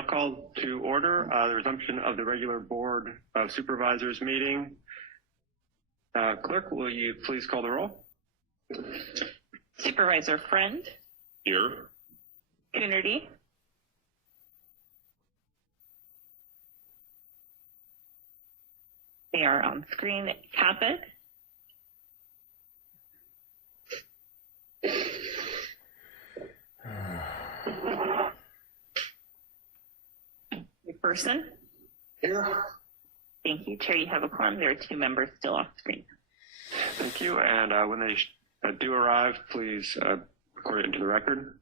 now call to order the resumption of the regular Board of Supervisors meeting. Clerk, will you please call the roll? Supervisor Friend. Here. Coonerty. They are on screen. Caput. McPherson. Here. Thank you, Chair. You have a quorum. There are 2 members still off screen. Thank you. And when they do arrive, please record it into the record.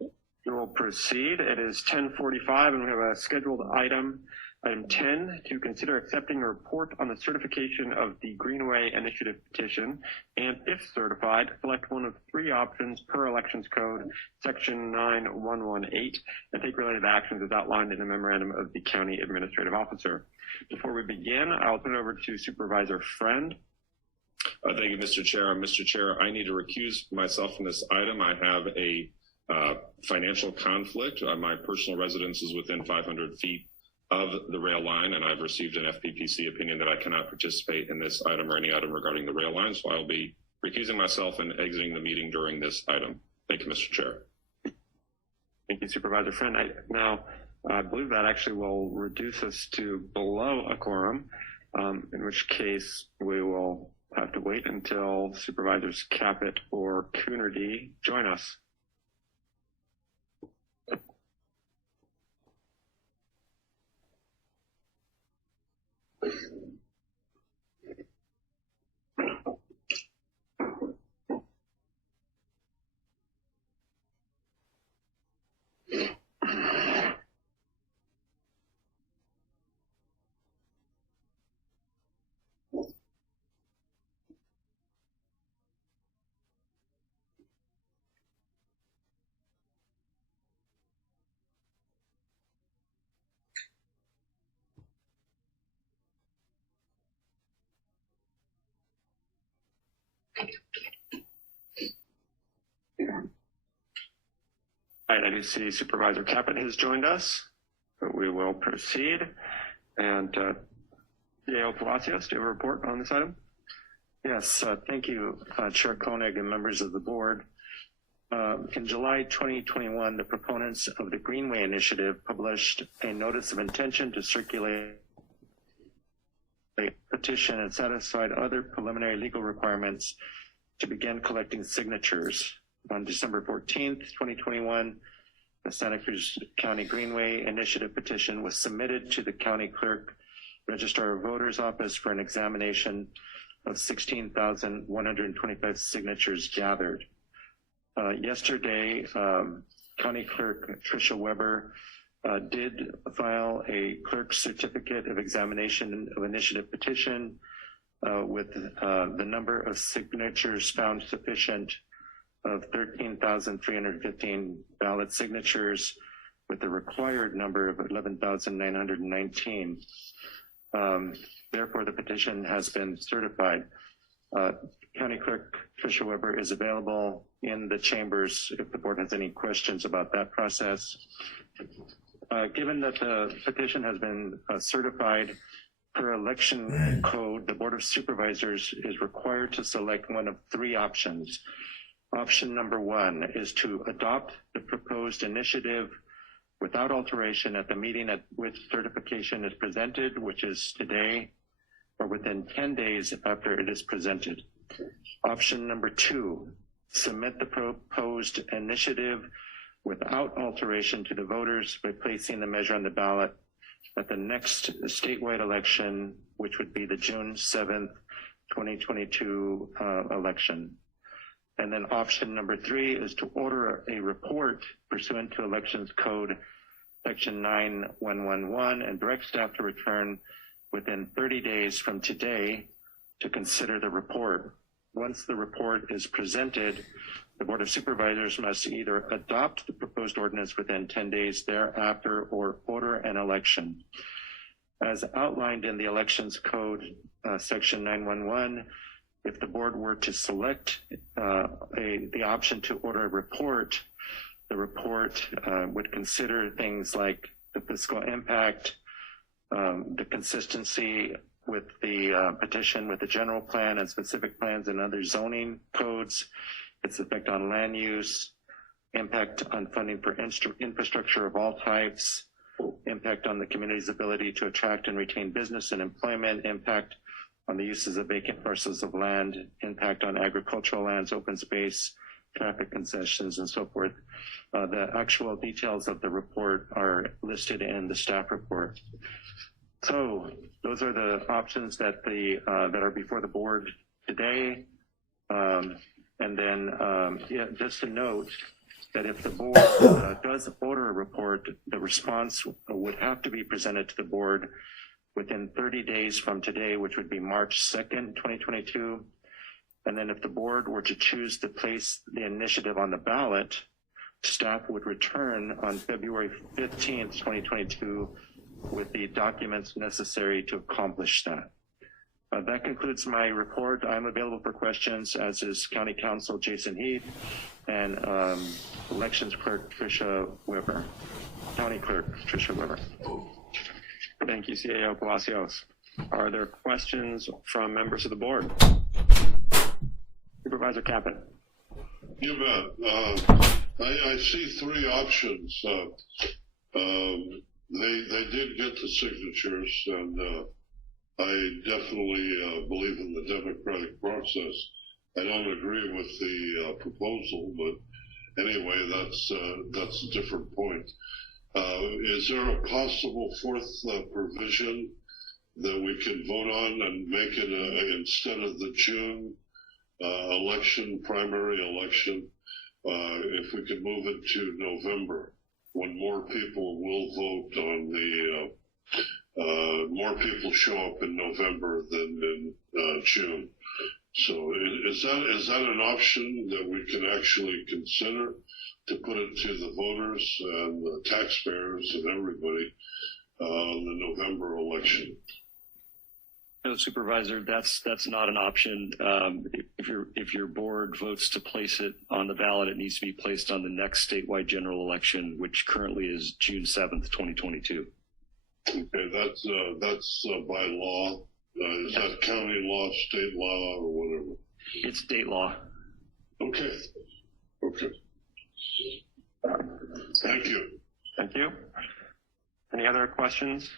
We will proceed. It is 10:45, and we have a scheduled item 10, to consider accepting a report on the certification of the Greenway Initiative petition, and if certified, select one of 3 options per Elections Code, Section 9118, and take related actions as outlined in the memorandum of the County Administrative Officer. Before we begin, I'll turn it over to Supervisor Friend. Thank you, Mr. Chair. Mr. Chair, I need to recuse myself from this item. I have a financial conflict. My personal residence is within 500 feet of the rail line, and I've received an FPPC opinion that I cannot participate in this item or any item regarding the rail line, so I'll be recusing myself and exiting the meeting during this item. Thank you, Mr. Chair. Thank you, Supervisor Friend. I believe that actually will reduce us to below a quorum, in which case we will have to wait until Supervisors Caput or Coonerty join us. All right, I do see Supervisor Caput has joined us, but we will proceed. And Yale Palacios, do you have a report on this item? Yes, thank you, Chair Koenig and members of the board. In July 2021, the proponents of the Greenway Initiative published a notice of intention to circulate a petition and satisfied other preliminary legal requirements to begin collecting signatures. On December 14th, 2021, the Santa Cruz County Greenway Initiative petition was submitted to the County Clerk Registrar of Voters Office for an examination of 16,125 signatures gathered. Yesterday, County Clerk Tricia Weber did file a clerk's certificate of examination of initiative petition with the number of signatures found sufficient of 13,315 ballot signatures with a required number of 11,919. Therefore, the petition has been certified. County Clerk Tricia Weber is available in the chambers if the board has any questions about that process. Given that the petition has been certified per election code, the Board of Supervisors is required to select one of 3 options. Option number 1 is to adopt the proposed initiative without alteration at the meeting at which certification is presented, which is today, or within 10 days after it is presented. Option number 2, submit the proposed initiative without alteration to the voters by placing the measure on the ballot at the next statewide election, which would be the June 7th, 2022 election. And then option number 3 is to order a report pursuant to Elections Code Section 9111 and direct staff to return within 30 days from today to consider the report. Once the report is presented, the Board of Supervisors must either adopt the proposed ordinance within 10 days thereafter or order an election. As outlined in the Elections Code Section 911, if the board were to select the option to order a report, the report would consider things like the fiscal impact, the consistency with the petition, with the general plan and specific plans and other zoning codes, its effect on land use, impact on funding for infrastructure of all types, impact on the community's ability to attract and retain business and employment, impact on the uses of vacant parcels of land, impact on agricultural lands, open space, traffic concessions, and so forth. The actual details of the report are listed in the staff report. So those are the options that that are before the board today. And then just to note that if the board does order a report, the response would have to be presented to the board within 30 days from today, which would be March 2nd, 2022. And then if the board were to choose to place the initiative on the ballot, staff would return on February 15th, 2022 with the documents necessary to accomplish that. That concludes my report. I'm available for questions, as is County Counsel Jason Heath and Elections Clerk Tricia Weber. County Clerk Tricia Weber. Thank you, CAO Palacios. Are there questions from members of the board? Supervisor Caput. You bet. I see three options. They did get the signatures, and I definitely believe in the democratic process. I don't agree with the proposal, but anyway, that's a different point. Is there a possible fourth provision that we can vote on and make it instead of the June election, primary election, if we could move it to November, when more people will vote on the more people show up in November than in June. So is that an option that we can actually consider to put it to the voters and the taxpayers and everybody on the November election? No, Supervisor, that's not an option. If your board votes to place it on the ballot, it needs to be placed on the next statewide general election, which currently is June 7th, 2022. Okay, that's by law. Is that county law, state law, or whatever? It's state law. Okay. Thank you. Thank you. Any other questions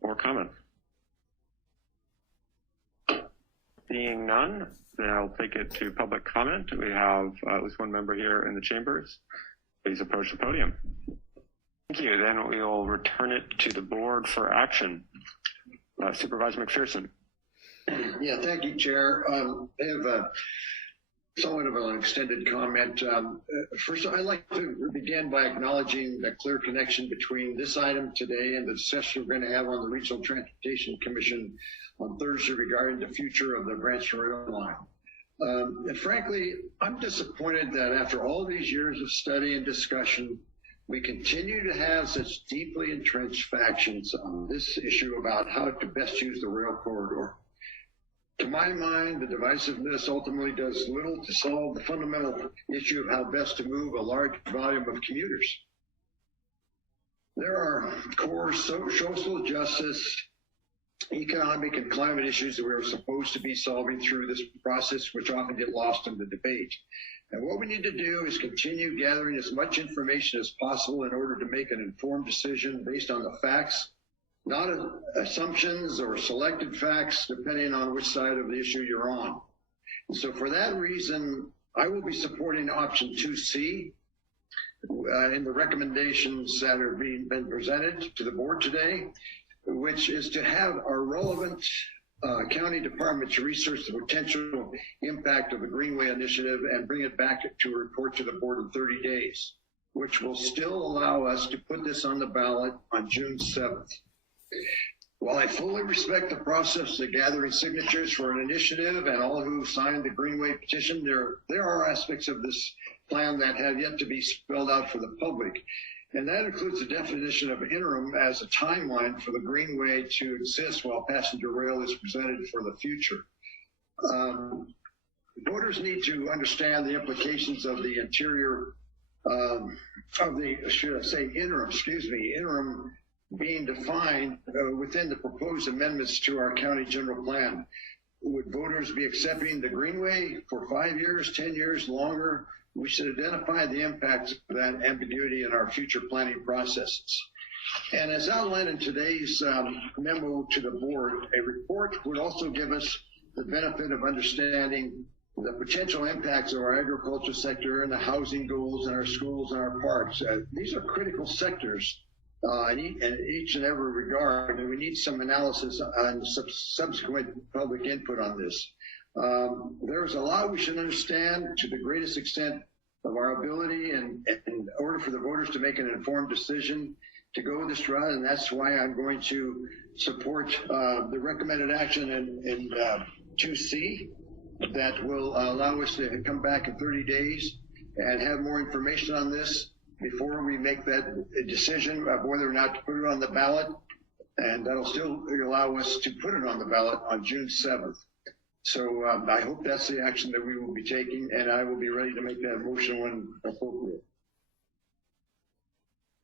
or comments? Seeing none, then I'll take it to public comment. We have at least one member here in the chambers. Please approach the podium. Thank you. Then we will return it to the board for action. Supervisor McPherson. Yeah, thank you, Chair. I have somewhat of an extended comment. First, I'd like to begin by acknowledging the clear connection between this item today and the session we're going to have on the Regional Transportation Commission on Thursday regarding the future of the Branch Rail line. And frankly, I'm disappointed that after all these years of study and discussion, we continue to have such deeply entrenched factions on this issue about how to best use the rail corridor. To my mind, the divisiveness ultimately does little to solve the fundamental issue of how best to move a large volume of commuters. There are core social justice, economic, and climate issues that we are supposed to be solving through this process, which often get lost in the debate. And what we need to do is continue gathering as much information as possible in order to make an informed decision based on the facts, not assumptions or selected facts, depending on which side of the issue you're on. And so for that reason, I will be supporting option 2C in the recommendations that are being presented to the board today, which is to have our relevant county departments research the potential impact of the Greenway initiative and bring it back to a report to the board in 30 days, which will still allow us to put this on the ballot on June 7th. While I fully respect the process of gathering signatures for an initiative and all who signed the Greenway petition, there are aspects of this plan that have yet to be spelled out for the public. And that includes the definition of interim as a timeline for the Greenway to exist while passenger rail is presented for the future. Voters need to understand the implications of the interim being defined within the proposed amendments to our county general plan. Would voters be accepting the Greenway for 5 years, 10 years, longer? We should identify the impacts of that ambiguity in our future planning processes. And as outlined in today's memo to the board, a report would also give us the benefit of understanding the potential impacts of our agriculture sector and the housing goals in our schools and our parks. These are critical sectors in each and every regard, and we need some analysis on subsequent public input on this. There's a lot we should understand to the greatest extent of our ability and in order for the voters to make an informed decision to go this route, and that's why I'm going to support the recommended action in 2C that will allow us to come back in 30 days and have more information on this before we make that decision of whether or not to put it on the ballot. And that'll still allow us to put it on the ballot on June 7th. So I hope that's the action that we will be taking, and I will be ready to make that motion when appropriate.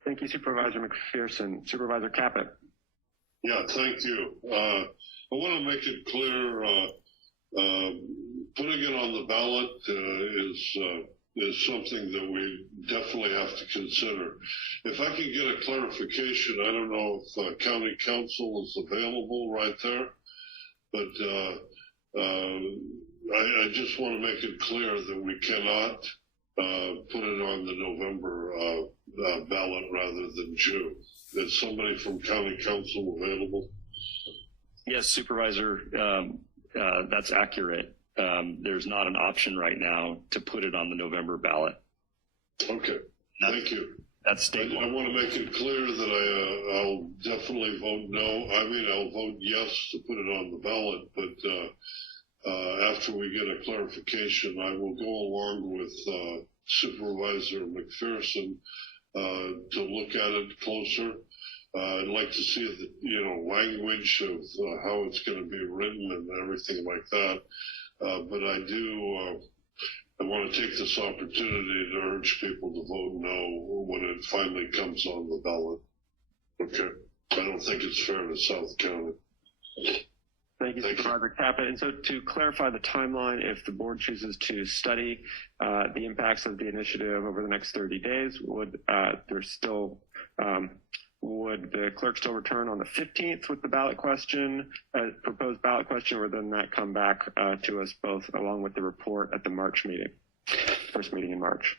Thank you, Supervisor McPherson. Supervisor Caput. Yeah, thank you. I want to make it clear, putting it on the ballot is something that we definitely have to consider. If I can get a clarification, I don't know if county council is available right there, but I just want to make it clear that we cannot put it on the November ballot rather than June. Is somebody from county council available? Yes, Supervisor, that's accurate. There's not an option right now to put it on the November ballot. Okay, thank you. That's state law. I want to make it clear that I'll definitely vote no. I mean, I'll vote yes to put it on the ballot, but after we get a clarification, I will go along with Supervisor McPherson to look at it closer. I'd like to see the language of how it's going to be written and everything like that. But I want to take this opportunity to urge people to vote no when it finally comes on the ballot. Okay. I don't think it's fair to South County. Thank you, Supervisor Caput. And so to clarify the timeline, if the board chooses to study the impacts of the initiative over the next 30 days, would the clerk still return on the 15th with the ballot question, proposed ballot question, or then that come back to us both along with the report at the March meeting, first meeting in March?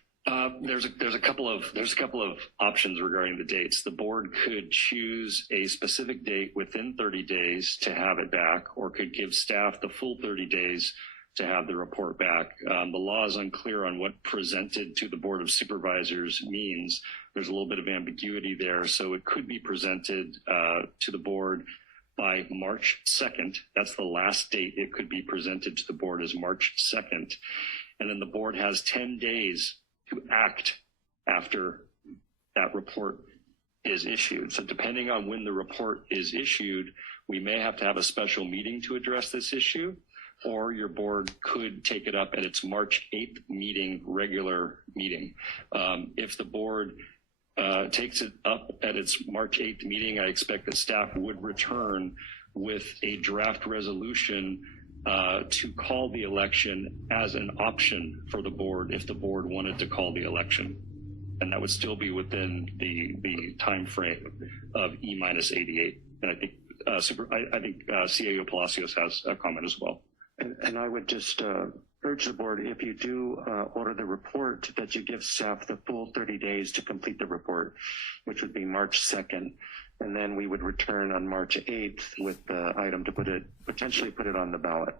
There's a couple of options regarding the dates. The board could choose a specific date within 30 days to have it back, or could give staff the full 30 days to have the report back. The law is unclear on what presented to the Board of Supervisors means. There's a little bit of ambiguity there, so it could be presented to the board by March 2nd. That's the last date it could be presented to the board, is March 2nd. And then the board has 10 days to act after that report is issued. So depending on when the report is issued, we may have to have a special meeting to address this issue, or your board could take it up at its March 8th meeting, regular meeting. If the board takes it up at its March 8th meeting, I expect that staff would return with a draft resolution to call the election as an option for the board if the board wanted to call the election. And that would still be within the time frame of E-88. And I think CAO Palacios has a comment as well. And I would just urge the board, if you do order the report, that you give staff the full 30 days to complete the report, which would be March 2nd. And then we would return on March 8th with the item to potentially put it on the ballot,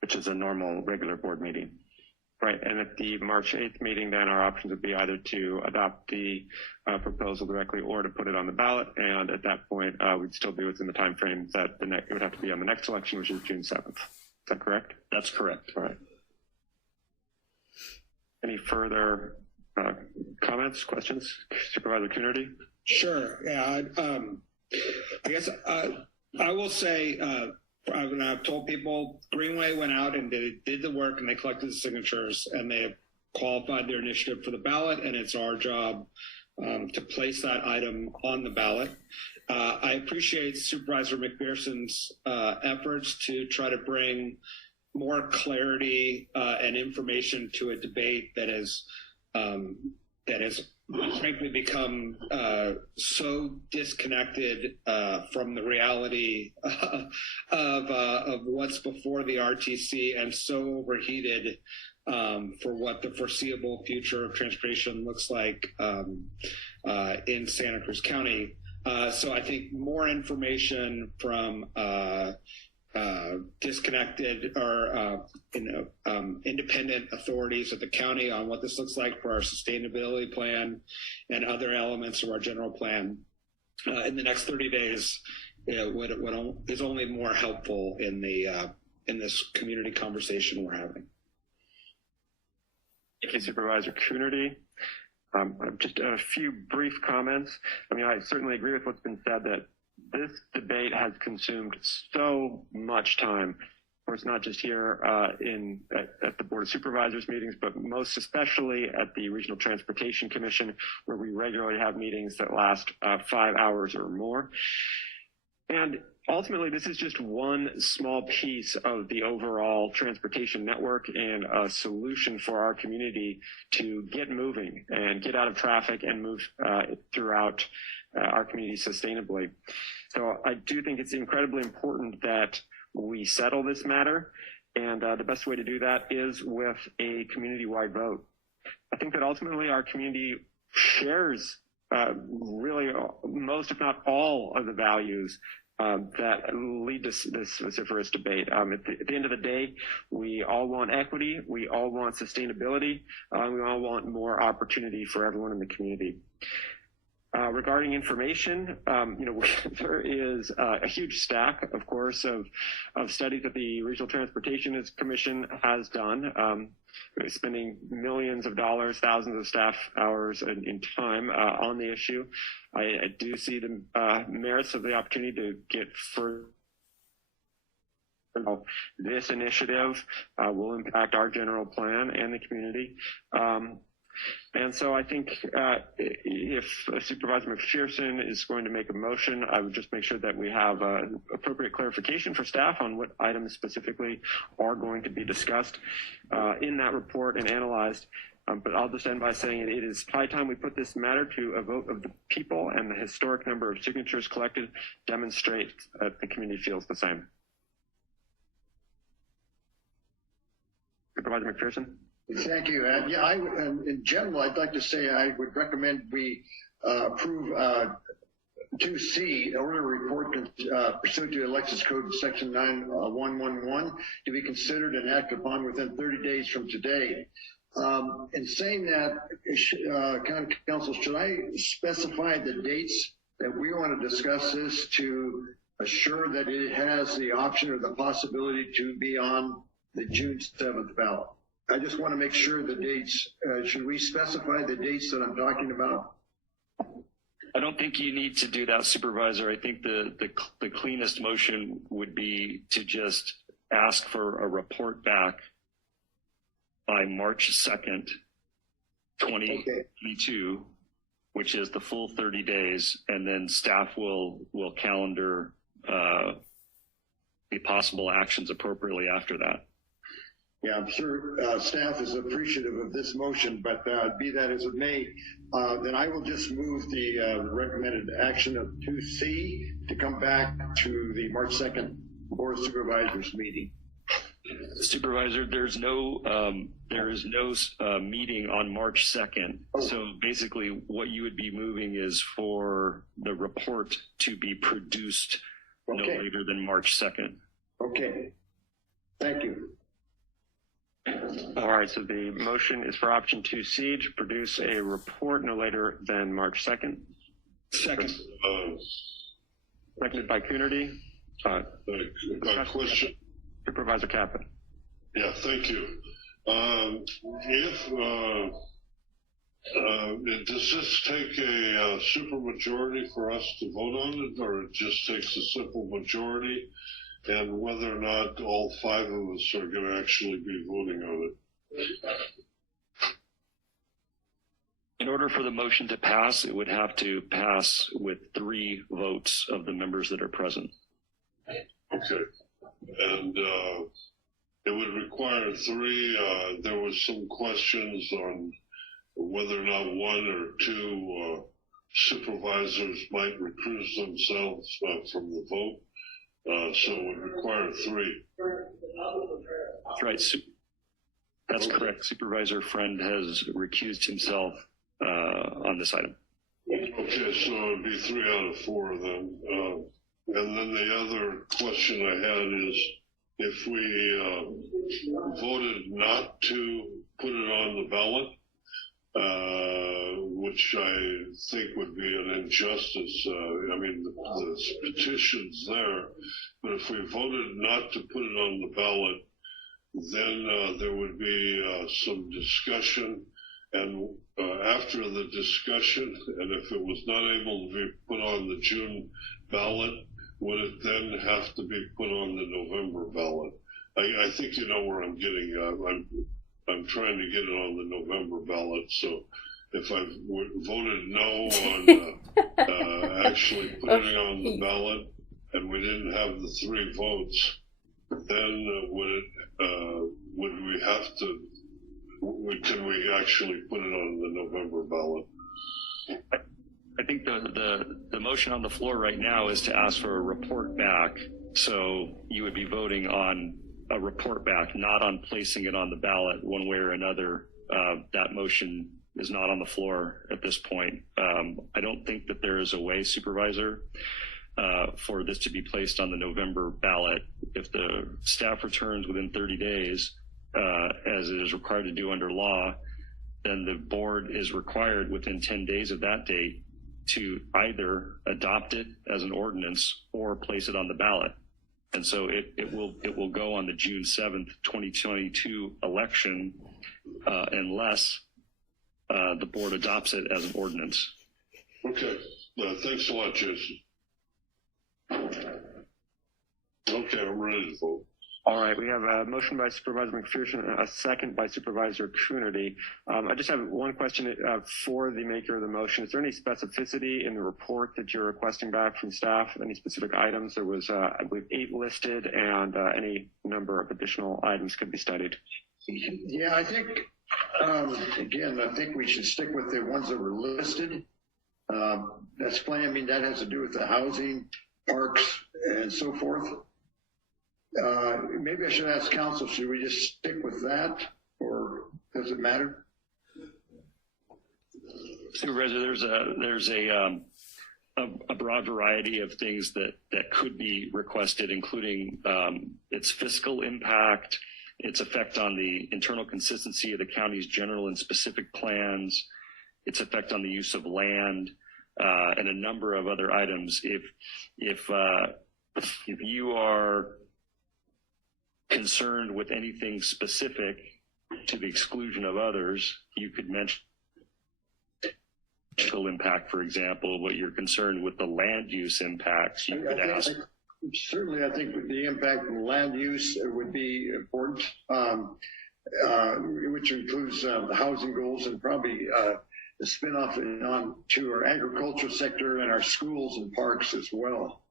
which is a normal regular board meeting. Right, and at the March 8th meeting, then our options would be either to adopt the proposal directly or to put it on the ballot. And at that point, we'd still be within the time frame that it would have to be on the next election, which is June 7th. Is that correct? That's correct. All right. Any further comments, questions? Supervisor Coonerty? Sure. Yeah. I guess I will say, I've told people Greenway went out and did the work, and they collected the signatures, and they have qualified their initiative for the ballot, and it's our job to place that item on the ballot. I appreciate Supervisor McPherson's efforts to try to bring more clarity and information to a debate that has frankly become so disconnected from the reality of what's before the RTC, and so overheated for what the foreseeable future of transportation looks like in Santa Cruz County. So I think more information from disconnected or independent authorities at the county on what this looks like for our sustainability plan and other elements of our general plan in the next 30 days is only more helpful in this community conversation we're having. Thank you, Supervisor Coonerty. Just a few brief comments. I mean, I certainly agree with what's been said, that this debate has consumed so much time. Of course, not just here at the Board of Supervisors meetings, but most especially at the Regional Transportation Commission, where we regularly have meetings that last 5 hours or more. And ultimately, this is just one small piece of the overall transportation network and a solution for our community to get moving and get out of traffic and move throughout our community sustainably. So I do think it's incredibly important that we settle this matter, and the best way to do that is with a community-wide vote. I think that ultimately our community shares really most, if not all, of the values that lead to this vociferous debate. At the end of the day, we all want equity, we all want sustainability, we all want more opportunity for everyone in the community. Regarding information, there is a huge stack, of course, of studies that the Regional Transportation Commission has done, spending millions of dollars, thousands of staff hours in time on the issue. I do see the merits of the opportunity to get further. This initiative will impact our general plan and the community. And so I think if Supervisor McPherson is going to make a motion, I would just make sure that we have appropriate clarification for staff on what items specifically are going to be discussed in that report and analyzed. But I'll just end by saying it is high time we put this matter to a vote of the people, and the historic number of signatures collected demonstrates that the community feels the same. Supervisor McPherson? Thank you. In general, I'd like to say I would recommend we approve 2C, order report pursuant to Elections Code Section 9111 to be considered and acted upon within 30 days from today. In saying that, County Council, should I specify the dates that we want to discuss this to assure that it has the option or the possibility to be on the June 7th ballot? I just want to make sure the dates, should we specify the dates that I'm talking about? I don't think you need to do that, Supervisor. I think the cleanest motion would be to just ask for a report back by March 2nd, 2022, which is the full 30 days, and then staff will calendar the possible actions appropriately after that. Yeah, I'm sure staff is appreciative of this motion, but be that as it may, then I will just move the recommended action of 2C to come back to the March 2nd Board of Supervisors meeting. Supervisor, there is no meeting on March 2nd. Oh. So basically what you would be moving is for the report to be produced no later than March 2nd. Okay, thank you. All right, so the motion is for option 2C to produce a report no later than March 2nd. Second. Seconded by Coonerty. Question. Supervisor Caput. Yeah, thank you. Does this take a supermajority for us to vote on it, or it just takes a simple majority? And whether or not all 5 of us are going to actually be voting on it? In order for the motion to pass, it would have to pass with 3 votes of the members that are present. Okay. And it would require 3. There was some questions on whether or not 1 or 2 supervisors might recuse themselves from the vote. So it would require 3. That's right. That's correct. Supervisor Friend has recused himself on this item. Okay, so it would be 3 out of 4 then. And then the other question I had is, if we voted not to put it on the ballot, which I think would be an injustice. I mean, the petition's there, but if we voted not to put it on the ballot, then there would be some discussion, and after the discussion, and if it was not able to be put on the June ballot, would it then have to be put on the November ballot? I think you know where I'm getting at. I'm trying to get it on the November ballot, so if I voted no on actually putting it on the ballot, and we didn't have the 3 votes, then would we have to? Can we actually put it on the November ballot? I think the motion on the floor right now is to ask for a report back. So you would be voting on a report back, not on placing it on the ballot one way or another. That motion is not on the floor at this point. I don't think that there is a way, Supervisor, for this to be placed on the November ballot. If the staff returns within 30 days, as it is required to do under law, then the board is required within 10 days of that date to either adopt it as an ordinance or place it on the ballot. And so it will go on the June 7th, 2022 election unless the board adopts it as an ordinance. Okay, thanks a lot, Jason. Okay, I'm ready to vote. All right, we have a motion by Supervisor McPherson and a second by Supervisor Coonerty. I just have one question for the maker of the motion. Is there any specificity in the report that you're requesting back from staff? Any specific items? There was, I believe, 8 listed, and any number of additional items could be studied. Yeah, I think, again, I think we should stick with the ones that were listed. That's plain. I mean, that has to do with the housing, parks, and so forth. Maybe I should ask council, should we just stick with that, or does it matter? Supervisor, there's a broad variety of things that could be requested, including its fiscal impact, its effect on the internal consistency of the county's general and specific plans, its effect on the use of land, and a number of other items. If you are concerned with anything specific to the exclusion of others, you could mention impact, for example, but you're concerned with the land use impacts, you could ask. Certainly, I think the impact on land use would be important, which includes the housing goals and probably the spin-off on to our agricultural sector and our schools and parks as well.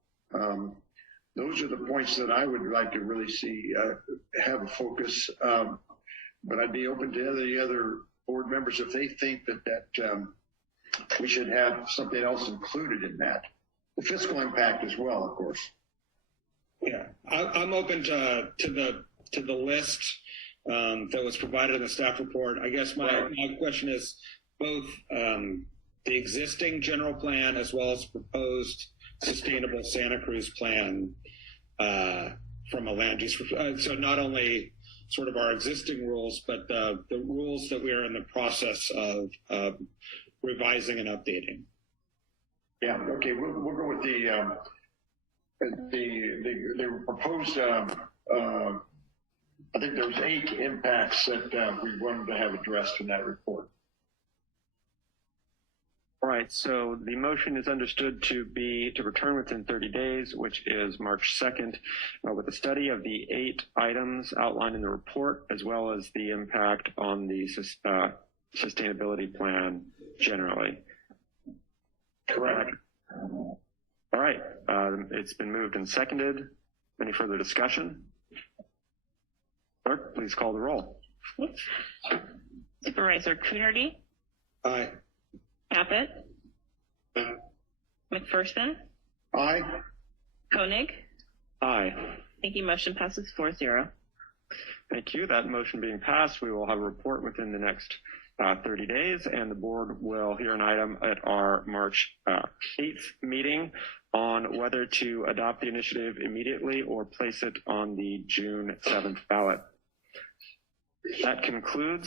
Those are the points that I would like to really see have a focus. But I'd be open to the other board members if they think that we should have something else included in that. The fiscal impact as well, of course. Yeah, I'm open to the list that was provided in the staff report. I guess my question is both the existing general plan as well as proposed sustainable Santa Cruz plan from a land use. So not only sort of our existing rules, but the rules that we are in the process of revising and updating. Yeah. Okay. We'll go with the proposed. I think there was 8 impacts that we wanted to have addressed in that report. All right, so the motion is understood to be to return within 30 days, which is March 2nd, with a study of the 8 items outlined in the report, as well as the impact on the sustainability plan generally. Correct. All right. It's been moved and seconded. Any further discussion? Clerk, please call the roll. Supervisor Coonerty, Aye. Caput, McPherson, Aye. Koenig. Aye. Thank you. Motion passes 4-0. Thank you. That motion being passed, we will have a report within the next 30 days, and the board will hear an item at our March 8th meeting on whether to adopt the initiative immediately or place it on the June 7th ballot. That concludes